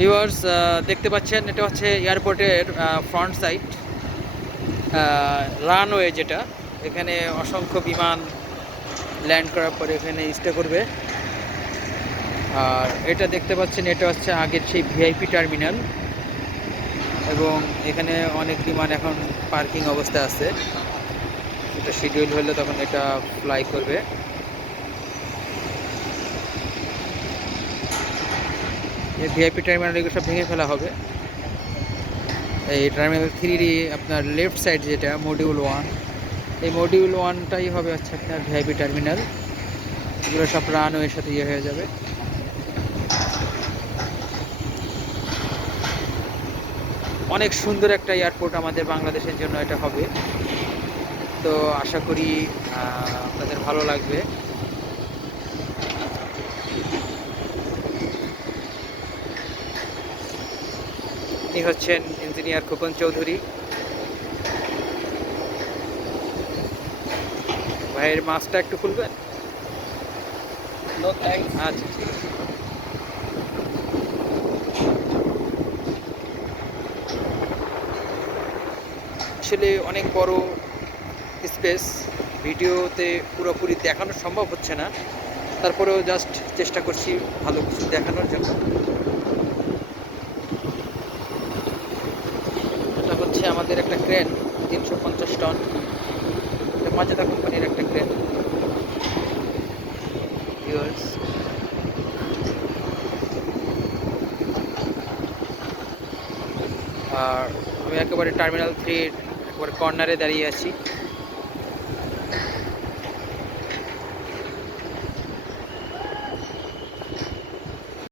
Viewers, দেখতে পাচ্ছেন এটা হচ্ছে এয়ারপোর্টের ফ্রন্ট সাইড, রানওয়ে যেটা। এখানে অসংখ্য বিমান ল্যান্ড করার পরে এখানে স্টে করবে। আর এটা দেখতে পাচ্ছেন এটা হচ্ছে আগের সেই ভিআইপি টার্মিনাল, এবং এখানে অনেক বিমান এখন পার্কিং অবস্থায় আছে। এটা শিডিউল হলে তখন এটা ফ্লাই করবে। এই ভিআইপি টার্মিনাল এগুলো সব ভেঙে ফেলা হবে। এই টার্মিনাল 3 আপনার লেফট সাইড যেটা মডিউল 1, এই মডিউল 1টাই হবে হচ্ছে আপনার ভিআইপি টার্মিনাল। এগুলো সব রানওয়ের সাথে ইয়ে হয়ে যাবে। অনেক সুন্দর একটা এয়ারপোর্ট আমাদের বাংলাদেশের জন্য এটা হবে। তো আশা করি আপনাদের ভালো লাগবে। ইনি হচ্ছেন ইঞ্জিনিয়ার খোকন চৌধুরী। ভাইয়ের মাছটা একটু খুলবেন? আচ্ছা, ঠিক আছে। আসলে অনেক বড় স্পেস, ভিডিওতে পুরোপুরি দেখানো সম্ভব হচ্ছে না, তারপরেও জাস্ট চেষ্টা করছি ভালো কিছু দেখানোর জন্য। এটা হচ্ছে আমাদের একটা ক্রেন, 350 টন, এটা মাজেদা কোম্পানির একটা ক্রেন। ভিউয়ার্স, আর আমি একেবারে টার্মিনাল 3 একেবারে কর্নারে দাঁড়িয়ে আছি।